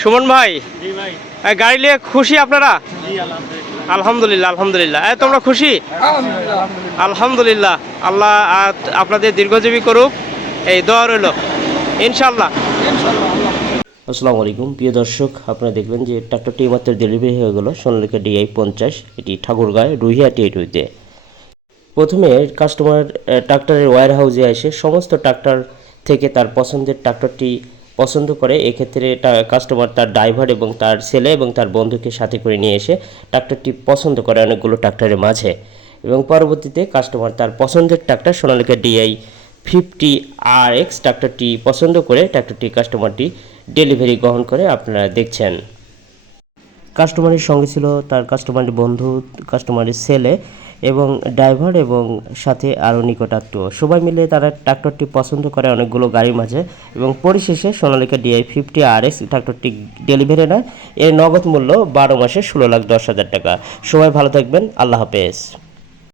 সুমন ভাই? জি গাড়ি নিয়ে খুশি আপনারা? আলহামদুলিল্লাহ। আলহামদুলিল্লাহ এ, তোমরা খুশি? আলহামদুলিল্লাহ। আল্লাহ আপনাদের দীর্ঘজীবী করুক। এই দোয়া রইল। ইনশাল্লাহ আসসালামু আলাইকুম। প্রিয় দর্শক আপনারা দেখলেন যে ট্রাক্টরটি মাত্র ডেলিভারি হয়ে গেল। সোনালিকা ডিআই পঞ্চাশ এটি ঠাকুরগাঁয় রুহিয়া টেটুইতে প্রথমে কাস্টমার ট্রাক্টরের ওয়্যার হাউসে এসে সমস্ত ট্রাক্টর থেকে তার পছন্দের ট্রাক্টরটি পছন্দ করে, এক্ষেত্রে কাস্টমার তার ড্রাইভার এবং তার ছেলে এবং তার বন্ধুকে সাথে করে নিয়ে এসে ট্রাক্টরটি পছন্দ করে অনেকগুলো ট্রাক্টরের মাঝে। এবং পরবর্তীতে কাস্টমার তার পছন্দের tractor Sonalika DI fifty R X ট্রাক্টরটি পছন্দ করে ট্রাক্টরটি কাস্টমারটি ডেলিভারি গ্রহণ করে আপনারা দেখছেন। কাস্টমারের সঙ্গে ছিল তার কাস্টমারের বন্ধু কাস্টমারের ছেলে। এবং ড্রাইভার এবং সাথে আরও নিকটাত্মীয়। সবাই মিলে তারা ট্রাক্টরটি পছন্দ করে অনেকগুলো গাড়ির মাঝে এবং পরিশেষে Sonalika DI fifty R S ট্রাক্টরটি delivery নেয়। এর নগদ মূল্য বারো মাসে ষোলো লাখ দশ হাজার টাকা। সবাই ভালো থাকবেন। আল্লাহ হাফেজ।